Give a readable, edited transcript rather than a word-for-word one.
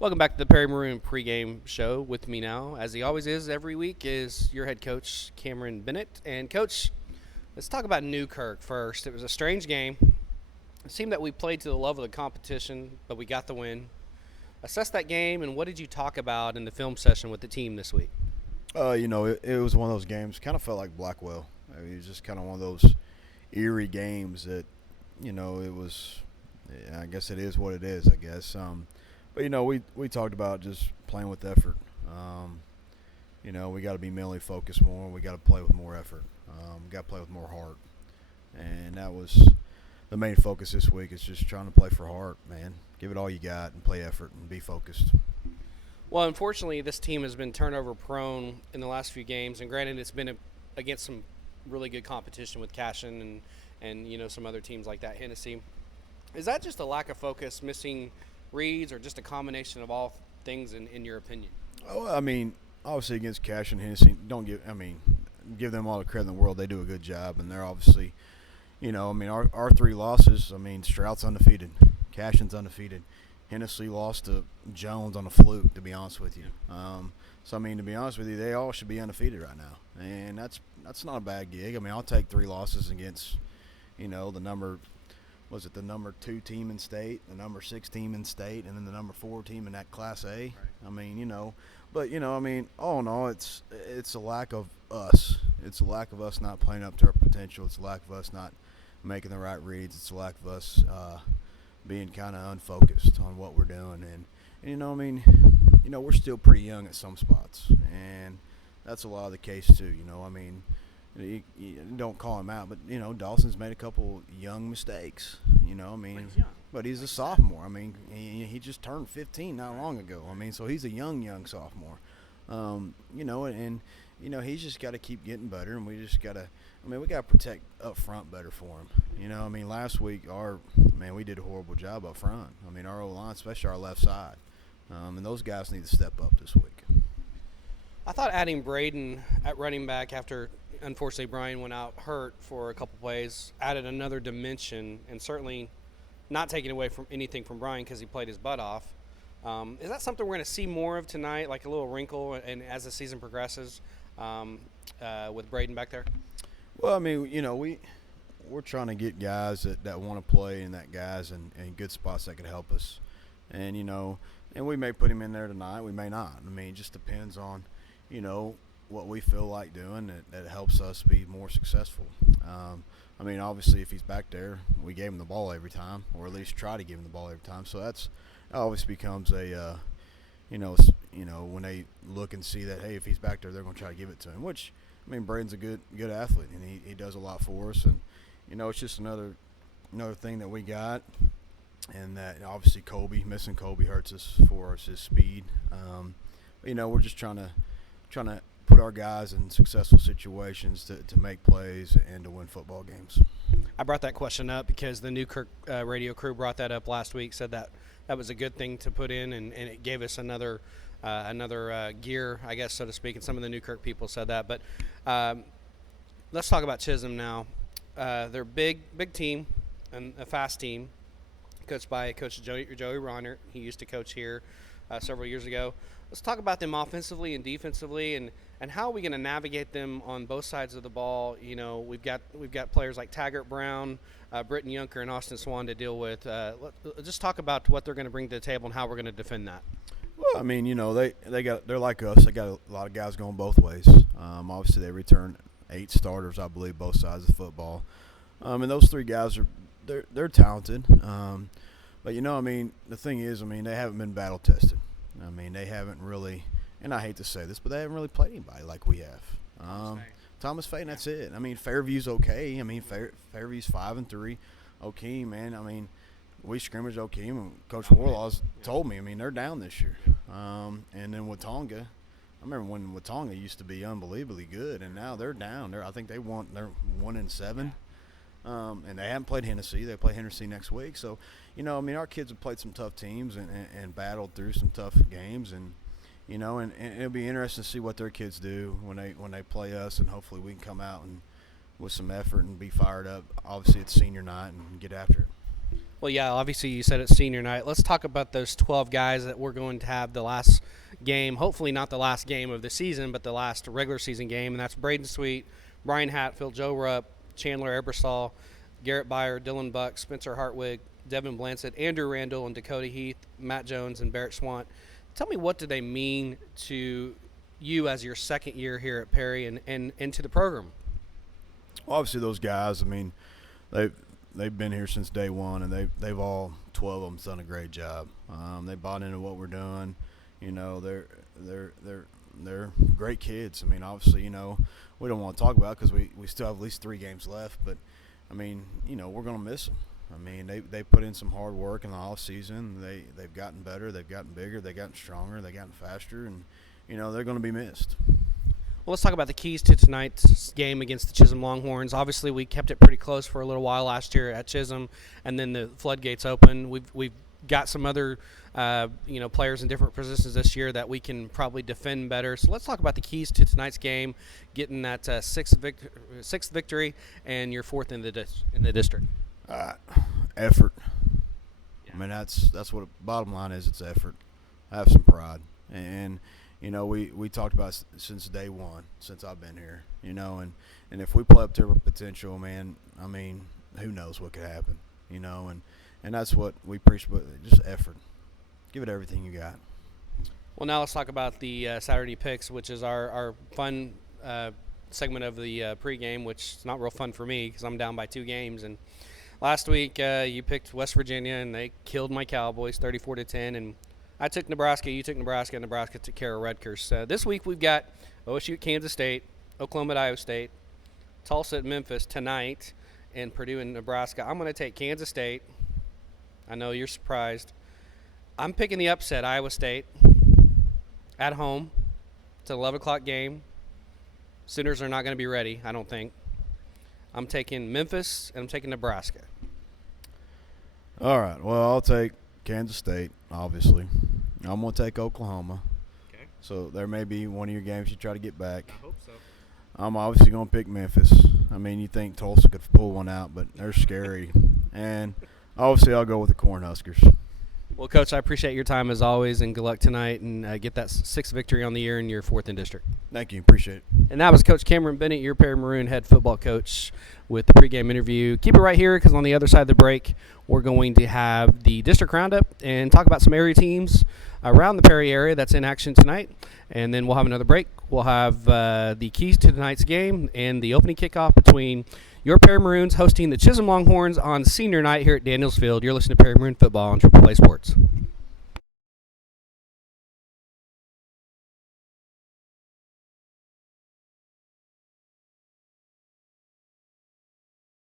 Welcome back to the Perry Maroon pregame show. With me now, as he always is every week, is your head coach, Cameron Bennett. And, Coach, let's talk about Newkirk first. It was a strange game. It seemed that we played to the level of the competition, but we got the win. Assess that game, and what did you talk about in the film session with the team this week? It was one of those games. Kind of felt like Blackwell. I mean, it was just kind of one of those eerie games that, it was. I guess it is what it is. I guess. But we talked about just playing with effort. We got to be mentally focused more. We got to play with more effort. We got to play with more heart, and that was the main focus this week. Is just trying to play for heart, man. Give it all you got and play effort and be focused. Well, unfortunately, this team has been turnover prone in the last few games, and granted, it's been against some really good competition with Cashin and some other teams like that, Hennessy. Is that just a lack of focus, missing reads, or just a combination of all things in your opinion? Oh, I mean, obviously against Cash and Hennessy, give them all the credit in the world. They do a good job, and they're obviously, our three losses. Strout's undefeated, Cashin's undefeated. Hennessy lost to Jones on a fluke, to be honest with you. To be honest with you, they all should be undefeated right now, and that's not a bad gig. I'll take three losses against, the number 2 team in state, the number 6 team in state, and then the number 4 team in that Class A. Right. All in all, it's a lack of us. It's a lack of us not playing up to our potential. It's a lack of us not making the right reads. It's a lack of us being kind of unfocused on what we're doing. And we're still pretty young at some spots, and that's a lot of the case too. You don't call him out, but Dawson's made a couple young mistakes. But he's a sophomore. He just turned 15 not long ago. So he's a young sophomore. He's just got to keep getting better, and we just got to. We got to protect up front better for him. Last week we did a horrible job up front. Our O-line, especially our left side, and those guys need to step up this week. I thought adding Braden at running back after, unfortunately, Brian went out hurt for a couple plays, added another dimension, and certainly not taking away from anything from Brian because he played his butt off. Is that something we're going to see more of tonight, like a little wrinkle, and as the season progresses with Braden back there? Well, we're trying to get guys that want to play and that guys in good spots that could help us. And we may put him in there tonight. We may not. It just depends on, what we feel like doing that helps us be more successful. Obviously, if he's back there, we gave him the ball every time, or at least try to give him the ball every time. So that always becomes a, when they look and see that, hey, if he's back there, they're going to try to give it to him. Which, Braden's a good athlete, and he does a lot for us. And it's just another thing that we got, and that obviously missing Kobe hurts us for us, his speed. We're just trying to put our guys in successful situations to make plays and to win football games. I brought that question up because the Newkirk radio crew brought that up last week, said that was a good thing to put in, and it gave us another gear, I guess, so to speak, and some of the Newkirk people said that. But let's talk about Chism now. They're a big team and a fast team, coached by Coach Joey Ronner. He used to coach here several years ago. Let's talk about them offensively and defensively, and how are we going to navigate them on both sides of the ball. We've got players like Taggart Brown, Britton Yunker, and Austin Swan to deal with. Just talk about what they're going to bring to the table and how we're going to defend that. Well, they're like us. They got a lot of guys going both ways. Obviously, they return 8 starters, I believe, both sides of football. And those 3 guys they're talented. But the thing is, they haven't been battle tested. They haven't really, and I hate to say this, but they haven't really played anybody like we have. Thomas Fay, and that's it. Fairview's okay. Fairview's 5-3. Okay, man. We scrimmaged okay. And Coach Warlaw's told me, they're down this year. And then Watonga, I remember when Watonga used to be unbelievably good, and now they're down. I think they're 1-7. And they haven't played Hennessy. They play Hennessy next week. So, our kids have played some tough teams and battled through some tough games. And it'll be interesting to see what their kids do when they play us. And hopefully we can come out and with some effort and be fired up. Obviously, it's senior night and get after it. Well, yeah, obviously you said it's senior night. Let's talk about those 12 guys that we're going to have the last game, hopefully not the last game of the season, but the last regular season game, and that's Braden Sweet, Brian Hatfield, Joe Rupp, Chandler Ebersol, Garrett Byer, Dylan Buck, Spencer Hartwig, Devin Blansett, Andrew Randall, and Dakota Heath, Matt Jones, and Barrett Swant. Tell me, what do they mean to you as your second year here at Perry and into the program? Well, obviously, those guys, I mean, they've been here since day one, and they've all 12 of them done a great job. They bought into what we're doing. You know, they're great kids. I mean, obviously, you know, we don't want to talk about it because we still have at least 3 games left. But I mean, you know, we're gonna miss them. I mean, they put in some hard work in the off season. They've gotten better. They've gotten bigger. They've gotten stronger. They've gotten faster, and you know, they're going to be missed. Well, let's talk about the keys to tonight's game against the Chisholm Longhorns. Obviously, we kept it pretty close for a little while last year at Chisholm, and then the floodgates open. We've got some other players in different positions this year that we can probably defend better. So let's talk about the keys to tonight's game, getting that sixth victory and your 4th in the district. Effort. Yeah. I mean, that's what the bottom line is. It's effort. Have some pride, and you know, we talked about it since day one, since I've been here, you know, and if we play up to our potential, man, I mean, who knows what could happen, you know, and that's what we preach, but just effort. Give it everything you got. Well, now let's talk about the Saturday Pics, which is our fun segment of the pregame, which is not real fun for me because I'm down by 2 games. And last week you picked West Virginia, and they killed my Cowboys 34-10, and I took Nebraska, you took Nebraska, and Nebraska took care of Rutgers. This week we've got OSU at Kansas State, Oklahoma at Iowa State, Tulsa at Memphis tonight, and Purdue and Nebraska. I'm going to take Kansas State. I know you're surprised. I'm picking the upset, Iowa State, at home. It's an 11 o'clock game. Sooners are not going to be ready, I don't think. I'm taking Memphis, and I'm taking Nebraska. All right, well, I'll take Kansas State, obviously. I'm going to take Oklahoma. Okay. So there may be one of your games you try to get back. I hope so. I'm obviously going to pick Memphis. I mean, you think Tulsa could pull one out, but they're scary. And obviously I'll go with the Cornhuskers. Well, Coach, I appreciate your time as always, and good luck tonight, and get that 6th victory on the year in your 4th in district. Thank you. Appreciate it. And that was Coach Cameron Bennett, your Perry Maroon head football coach, with the pregame interview. Keep it right here, because on the other side of the break, we're going to have the district roundup and talk about some area teams around the Perry area that's in action tonight. And then we'll have another break. We'll have the keys to tonight's game and the opening kickoff between your Perry Maroons hosting the Chisholm Longhorns on senior night here at Daniels Field. You're listening to Perry Maroon Football on Triple Play Sports.